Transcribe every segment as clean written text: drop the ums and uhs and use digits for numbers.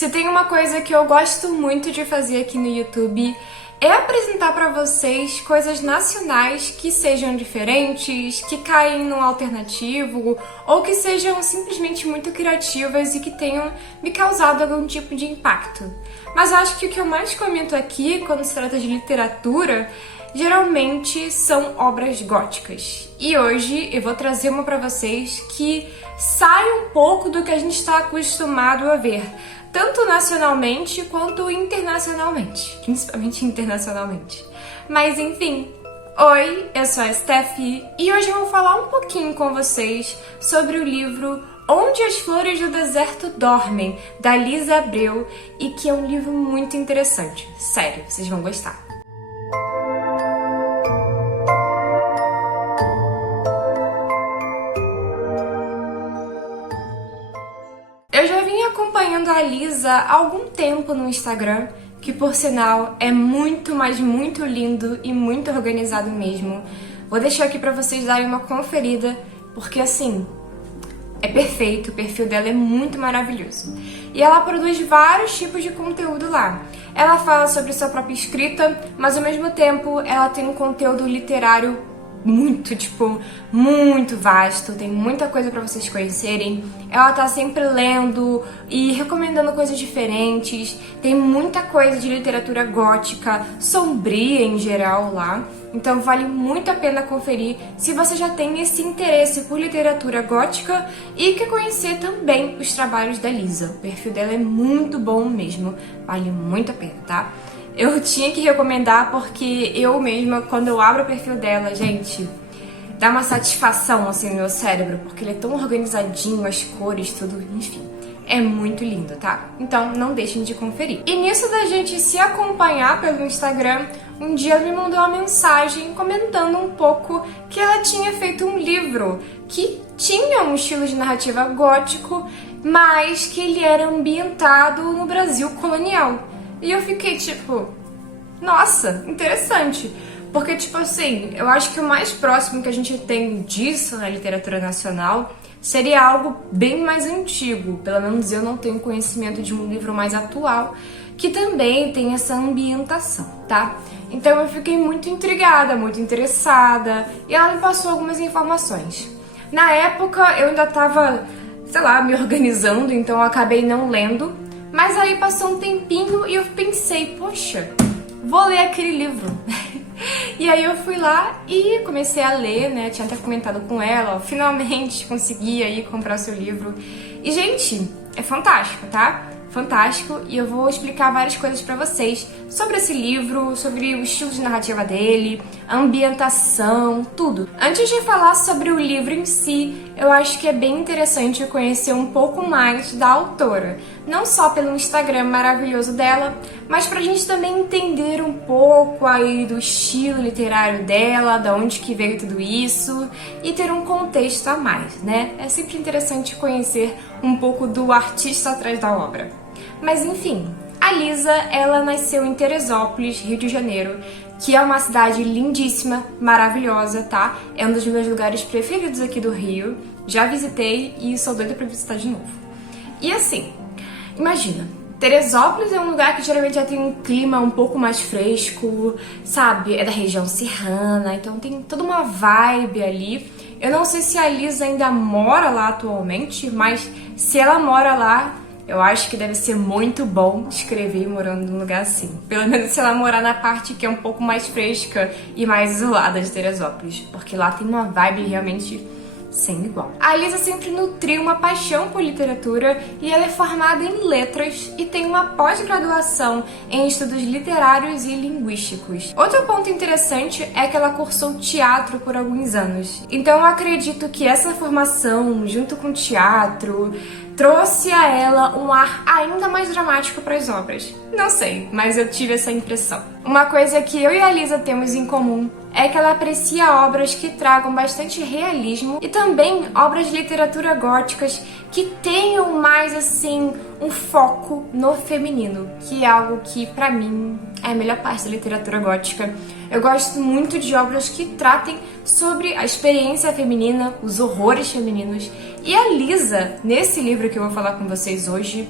Se tem uma coisa que eu gosto muito de fazer aqui no YouTube é apresentar pra vocês coisas nacionais que sejam diferentes, que caem no alternativo ou que sejam simplesmente muito criativas e que tenham me causado algum tipo de impacto. Mas eu acho que o que eu mais comento aqui, quando se trata de literatura, geralmente são obras góticas. E hoje eu vou trazer uma pra vocês que sai um pouco do que a gente está acostumado a ver, tanto nacionalmente quanto internacionalmente, principalmente internacionalmente. Mas enfim, oi, eu sou a Steffi e hoje eu vou falar um pouquinho com vocês sobre o livro Onde as Flores do Deserto Dormem, da Lisa Abreu, e que é um livro muito interessante. Sério, vocês vão gostar. Eu já vim acompanhando a Lisa há algum tempo no Instagram, que por sinal é muito, mas muito lindo e muito organizado mesmo. Vou deixar aqui pra vocês darem uma conferida, porque assim, é perfeito, o perfil dela é muito maravilhoso. E ela produz vários tipos de conteúdo lá. Ela fala sobre sua própria escrita, mas ao mesmo tempo ela tem um conteúdo literário muito vasto, tem muita coisa pra vocês conhecerem. Ela tá sempre lendo e recomendando coisas diferentes, tem muita coisa de literatura gótica, sombria em geral lá, então vale muito a pena conferir se você já tem esse interesse por literatura gótica e quer conhecer também os trabalhos da Lisa. O perfil dela é muito bom mesmo, vale muito a pena, tá? Eu tinha que recomendar porque eu mesma, quando eu abro o perfil dela, gente, dá uma satisfação assim no meu cérebro, porque ele é tão organizadinho, as cores, tudo, enfim. É muito lindo, tá? Então não deixem de conferir. E nisso da gente se acompanhar pelo Instagram, um dia ela me mandou uma mensagem comentando um pouco que ela tinha feito um livro que tinha um estilo de narrativa gótico, mas que ele era ambientado no Brasil colonial. E eu fiquei tipo, nossa, interessante. Porque, tipo assim, eu acho que o mais próximo que a gente tem disso na literatura nacional seria algo bem mais antigo. Pelo menos eu não tenho conhecimento de um livro mais atual que também tem essa ambientação, tá? Então eu fiquei muito intrigada, muito interessada, e ela me passou algumas informações. Na época eu ainda tava, sei lá, me organizando, então eu acabei não lendo. Mas aí passou um tempinho e eu pensei, poxa, vou ler aquele livro. E aí eu fui lá e comecei a ler, né? Tinha até comentado com ela, ó, finalmente consegui aí comprar seu livro. E, gente, é fantástico, tá? Fantástico, e eu vou explicar várias coisas pra vocês sobre esse livro, sobre o estilo de narrativa dele, a ambientação, tudo. Antes de falar sobre o livro em si, eu acho que é bem interessante conhecer um pouco mais da autora, não só pelo Instagram maravilhoso dela, mas pra gente também entender um pouco aí do estilo literário dela, da onde que veio tudo isso, e ter um contexto a mais, né? É sempre interessante conhecer um pouco do artista atrás da obra. Mas enfim, a Lisa, ela nasceu em Teresópolis, Rio de Janeiro, que é uma cidade lindíssima, maravilhosa, tá? É um dos meus lugares preferidos aqui do Rio. Já visitei e sou doida pra visitar de novo. E assim, imagina, Teresópolis é um lugar que geralmente já tem um clima um pouco mais fresco, sabe? É da região serrana, então tem toda uma vibe ali. Eu não sei se a Lisa ainda mora lá atualmente, mas se ela mora lá, eu acho que deve ser muito bom escrever morando num lugar assim. Pelo menos se ela morar na parte que é um pouco mais fresca e mais isolada de Teresópolis, porque lá tem uma vibe realmente sem igual. A Lisa sempre nutriu uma paixão por literatura e ela é formada em letras e tem uma pós-graduação em estudos literários e linguísticos. Outro ponto interessante é que ela cursou teatro por alguns anos. Então eu acredito que essa formação, junto com o teatro, trouxe a ela um ar ainda mais dramático para as obras. Não sei, mas eu tive essa impressão. Uma coisa que eu e a Lisa temos em comum é que ela aprecia obras que tragam bastante realismo e também obras de literatura góticas que tenham mais, assim, um foco no feminino, que é algo que, pra mim, é a melhor parte da literatura gótica. Eu gosto muito de obras que tratem sobre a experiência feminina, os horrores femininos. E a Lisa, nesse livro que eu vou falar com vocês hoje,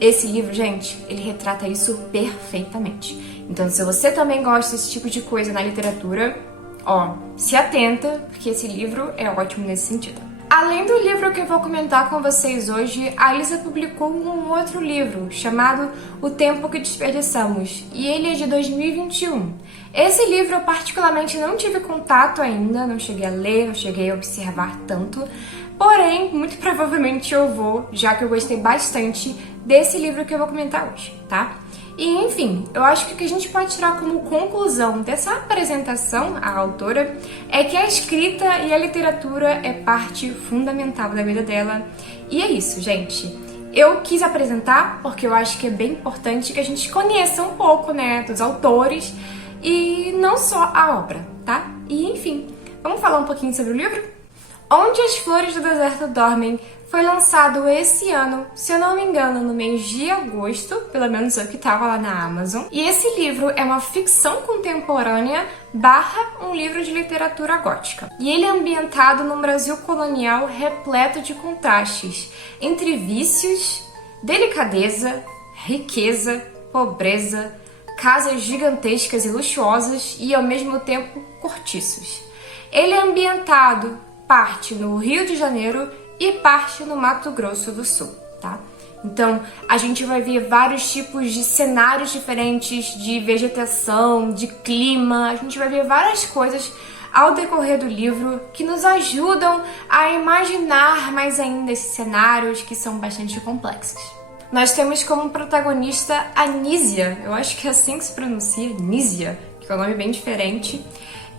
esse livro, gente, ele retrata isso perfeitamente. Então, se você também gosta desse tipo de coisa na literatura, ó, se atenta, porque esse livro é ótimo nesse sentido. Além do livro que eu vou comentar com vocês hoje, a Elisa publicou um outro livro chamado O Tempo que Desperdiçamos, e ele é de 2021. Esse livro eu particularmente não tive contato ainda, não cheguei a ler, não cheguei a observar tanto, porém, muito provavelmente eu vou, já que eu gostei bastante desse livro que eu vou comentar hoje, tá? E, enfim, eu acho que o que a gente pode tirar como conclusão dessa apresentação à autora é que a escrita e a literatura é parte fundamental da vida dela. E é isso, gente. Eu quis apresentar porque eu acho que é bem importante que a gente conheça um pouco, né, dos autores e não só a obra, tá? E, enfim, vamos falar um pouquinho sobre o livro? Onde as Flores do Deserto Dormem foi lançado esse ano, se eu não me engano, no mês de agosto, pelo menos eu que estava lá na Amazon. E esse livro é uma ficção contemporânea / um livro de literatura gótica. E ele é ambientado num Brasil colonial repleto de contrastes entre vícios, delicadeza, riqueza, pobreza, casas gigantescas e luxuosas e, ao mesmo tempo, cortiços. Ele é ambientado parte no Rio de Janeiro e parte no Mato Grosso do Sul, tá? Então, a gente vai ver vários tipos de cenários diferentes, de vegetação, de clima, a gente vai ver várias coisas ao decorrer do livro que nos ajudam a imaginar mais ainda esses cenários que são bastante complexos. Nós temos como protagonista a Nísia, eu acho que é assim que se pronuncia, Nísia, que é um nome bem diferente,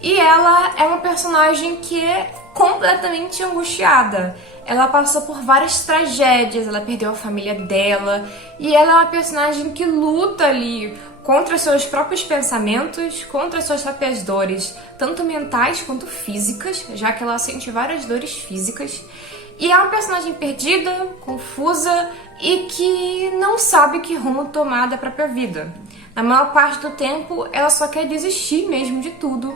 e ela é uma personagem que é completamente angustiada. Ela passou por várias tragédias, ela perdeu a família dela, e ela é uma personagem que luta ali contra seus próprios pensamentos, contra suas próprias dores, tanto mentais quanto físicas, já que ela sente várias dores físicas. E é uma personagem perdida, confusa e que não sabe que rumo tomar da própria vida. Na maior parte do tempo, ela só quer desistir mesmo de tudo.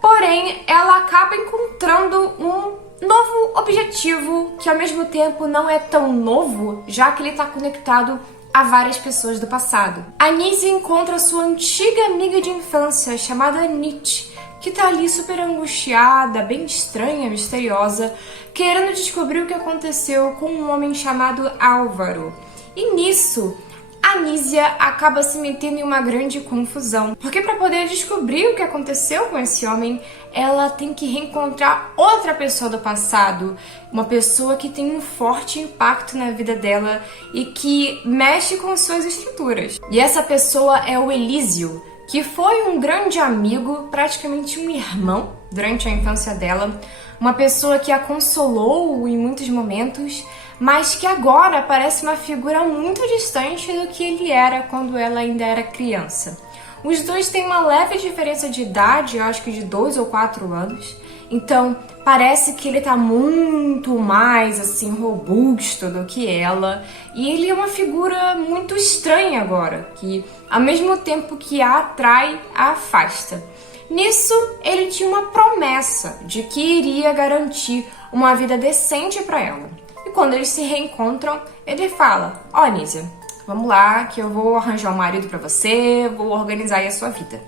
Porém, ela acaba encontrando um novo objetivo que ao mesmo tempo não é tão novo, já que ele está conectado a várias pessoas do passado. A Nísia encontra sua antiga amiga de infância, chamada Nietzsche, que tá ali super angustiada, bem estranha, misteriosa, querendo descobrir o que aconteceu com um homem chamado Álvaro. E nisso, a Nísia acaba se metendo em uma grande confusão, porque para poder descobrir o que aconteceu com esse homem, ela tem que reencontrar outra pessoa do passado, uma pessoa que tem um forte impacto na vida dela e que mexe com suas estruturas. E essa pessoa é o Elísio, que foi um grande amigo, praticamente um irmão durante a infância dela, uma pessoa que a consolou em muitos momentos, mas que agora parece uma figura muito distante do que ele era quando ela ainda era criança. Os dois têm uma leve diferença de idade, eu acho que de 2 ou 4 anos, então parece que ele tá muito mais assim robusto do que ela, e ele é uma figura muito estranha agora, que ao mesmo tempo que a atrai, a afasta. Nisso, ele tinha uma promessa de que iria garantir uma vida decente para ela. E quando eles se reencontram, ele fala: ó, Nísia, vamos lá que eu vou arranjar um marido pra você, vou organizar aí a sua vida.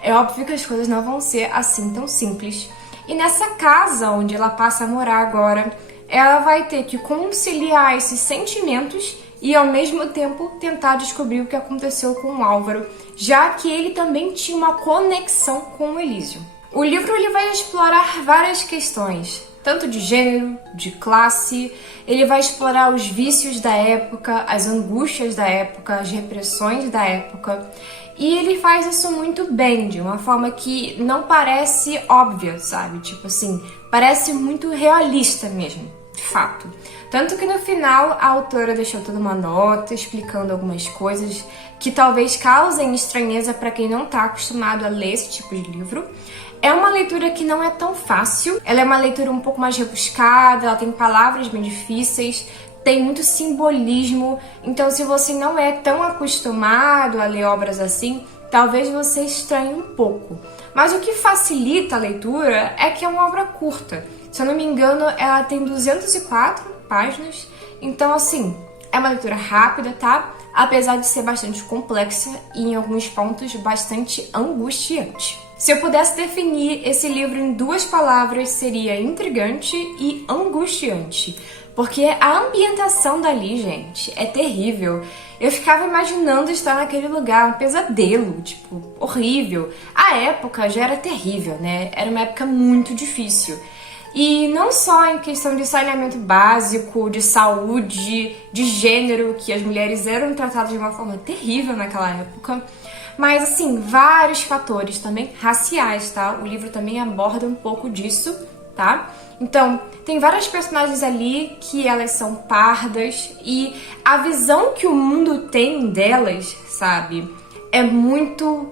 É óbvio que as coisas não vão ser assim tão simples. E nessa casa onde ela passa a morar agora, ela vai ter que conciliar esses sentimentos e ao mesmo tempo tentar descobrir o que aconteceu com o Álvaro, já que ele também tinha uma conexão com o Elísio. O livro ele vai explorar várias questões, tanto de gênero, de classe, ele vai explorar os vícios da época, as angústias da época, as repressões da época, e ele faz isso muito bem, de uma forma que não parece óbvia, sabe? Tipo assim, parece muito realista mesmo, de fato. Tanto que no final a autora deixou toda uma nota explicando algumas coisas que talvez causem estranheza para quem não está acostumado a ler esse tipo de livro. É uma leitura que não é tão fácil, ela é uma leitura um pouco mais rebuscada, ela tem palavras bem difíceis, tem muito simbolismo, então se você não é tão acostumado a ler obras assim, talvez você estranhe um pouco. Mas o que facilita a leitura é que é uma obra curta. Se eu não me engano, ela tem 204 páginas, então assim, é uma leitura rápida, tá? apesar de ser bastante complexa e em alguns pontos bastante angustiante. Se eu pudesse definir esse livro em 2 palavras, seria intrigante e angustiante. Porque a ambientação dali, gente, é terrível. Eu ficava imaginando estar naquele lugar, um pesadelo, tipo, horrível. A época já era terrível, né? Era uma época muito difícil. E não só em questão de saneamento básico, de saúde, de gênero, que as mulheres eram tratadas de uma forma terrível naquela época, mas, assim, vários fatores também raciais, tá? O livro também aborda um pouco disso, tá? Então, tem várias personagens ali que elas são pardas e a visão que o mundo tem delas, sabe, é muito,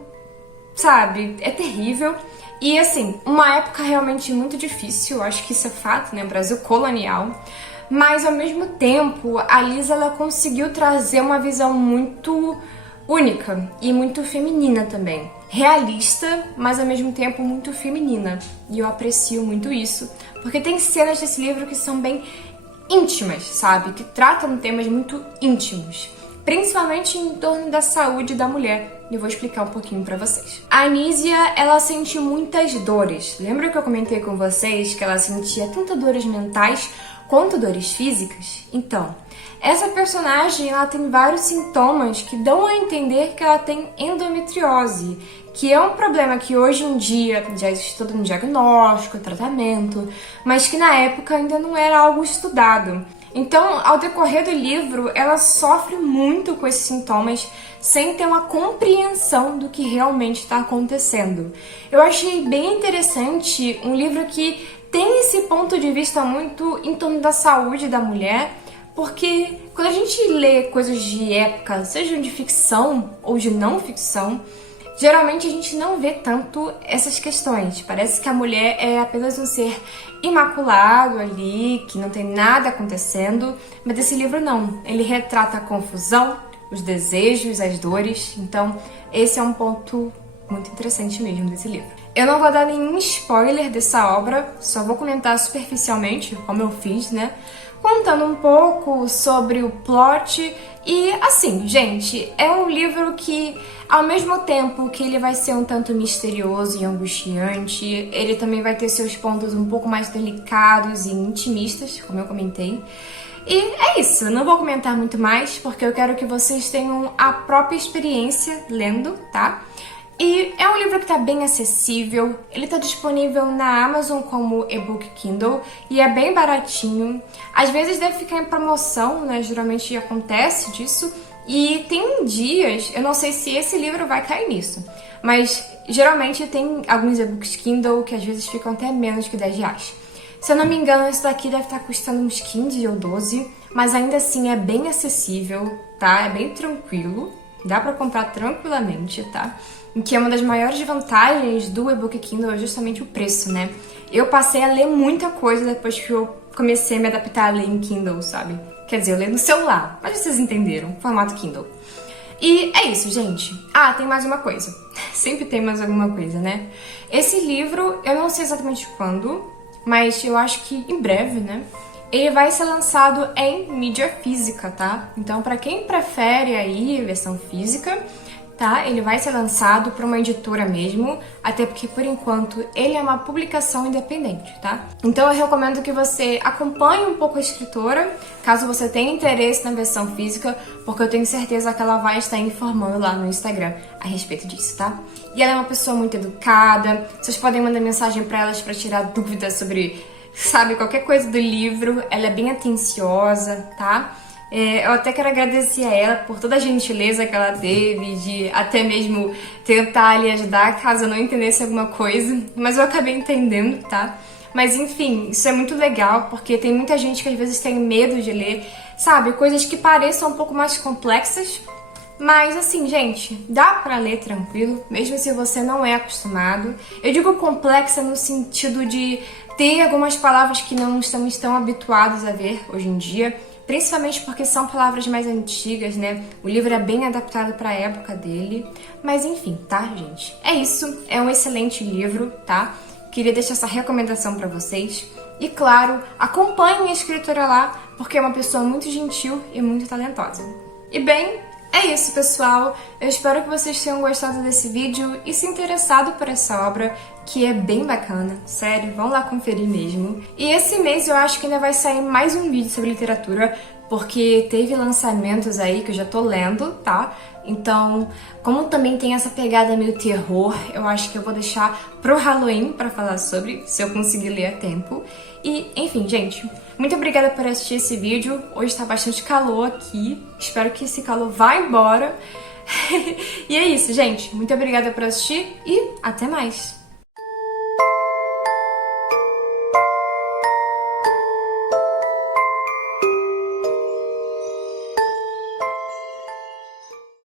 sabe, é terrível. E, assim, uma época realmente muito difícil, acho que isso é fato, né? Brasil colonial. Mas, ao mesmo tempo, a Liz, ela conseguiu trazer uma visão muito única e muito feminina também. Realista, mas ao mesmo tempo muito feminina. E eu aprecio muito isso, porque tem cenas desse livro que são bem íntimas, sabe? Que tratam temas muito íntimos, principalmente em torno da saúde da mulher. E eu vou explicar um pouquinho pra vocês. A Anísia, ela sente muitas dores. Lembra que eu comentei com vocês que ela sentia tanto dores mentais quanto dores físicas? Então, essa personagem, ela tem vários sintomas que dão a entender que ela tem endometriose, que é um problema que hoje em dia já existe todo um diagnóstico, tratamento, mas que na época ainda não era algo estudado. Então, ao decorrer do livro, ela sofre muito com esses sintomas sem ter uma compreensão do que realmente está acontecendo. Eu achei bem interessante um livro que tem esse ponto de vista muito em torno da saúde da mulher, porque quando a gente lê coisas de época, sejam de ficção ou de não ficção, geralmente a gente não vê tanto essas questões. Parece que a mulher é apenas um ser imaculado ali, que não tem nada acontecendo, mas esse livro não. Ele retrata a confusão, os desejos, as dores. Então, esse é um ponto muito interessante mesmo desse livro. Eu não vou dar nenhum spoiler dessa obra, só vou comentar superficialmente, como eu fiz, né? Contando um pouco sobre o plot. E assim, gente, é um livro que, ao mesmo tempo que ele vai ser um tanto misterioso e angustiante, ele também vai ter seus pontos um pouco mais delicados e intimistas, como eu comentei. E é isso, eu não vou comentar muito mais, porque eu quero que vocês tenham a própria experiência lendo, tá? E é um livro que tá bem acessível, ele tá disponível na Amazon como e-book Kindle e é bem baratinho. Às vezes deve ficar em promoção, né? Geralmente acontece disso. E tem dias, eu não sei se esse livro vai cair nisso, mas geralmente tem alguns e-books Kindle que às vezes ficam até menos que R$10. Se eu não me engano, esse daqui deve estar custando uns 15 ou 12, mas ainda assim é bem acessível, tá? É bem tranquilo, dá pra comprar tranquilamente, tá? Que é uma das maiores vantagens do e-book Kindle é justamente o preço, né? Eu passei a ler muita coisa depois que eu comecei a me adaptar a ler em Kindle, sabe? Quer dizer, eu leio no celular, mas vocês entenderam, formato Kindle. E é isso, gente. Ah, tem mais uma coisa. Sempre tem mais alguma coisa, né? Esse livro, eu não sei exatamente quando, mas eu acho que em breve, né? Ele vai ser lançado em mídia física, tá? Então, pra quem prefere aí versão física, tá? Ele vai ser lançado por uma editora mesmo, até porque, por enquanto, ele é uma publicação independente, tá? Então eu recomendo que você acompanhe um pouco a escritora, caso você tenha interesse na versão física, porque eu tenho certeza que ela vai estar informando lá no Instagram a respeito disso, tá? E ela é uma pessoa muito educada, vocês podem mandar mensagem pra elas pra tirar dúvidas sobre, sabe, qualquer coisa do livro. Ela é bem atenciosa, tá? Eu até quero agradecer a ela por toda a gentileza que ela teve, de até mesmo tentar lhe ajudar caso eu não entendesse alguma coisa, mas eu acabei entendendo, tá? Mas enfim, isso é muito legal, porque tem muita gente que às vezes tem medo de ler, sabe? Coisas que pareçam um pouco mais complexas, mas assim, gente, dá pra ler tranquilo, mesmo se você não é acostumado. Eu digo complexa no sentido de ter algumas palavras que não estamos tão habituados a ver hoje em dia, principalmente porque são palavras mais antigas, né? O livro é bem adaptado para a época dele. Mas enfim, tá, gente? É isso. É um excelente livro, tá? Queria deixar essa recomendação para vocês. E claro, acompanhem a escritora lá, porque é uma pessoa muito gentil e muito talentosa. E bem, É isso, pessoal. Eu espero que vocês tenham gostado desse vídeo e se interessado por essa obra, que é bem bacana. Sério, vão lá conferir mesmo. E esse mês eu acho que ainda vai sair mais um vídeo sobre literatura, porque teve lançamentos aí que eu já tô lendo, tá? Então, como também tem essa pegada meio terror, eu acho que eu vou deixar pro Halloween pra falar sobre, se eu conseguir ler a tempo. E, enfim, gente, muito obrigada por assistir esse vídeo. Hoje tá bastante calor aqui, espero que esse calor vá embora. E é isso, gente. Muito obrigada por assistir e até mais!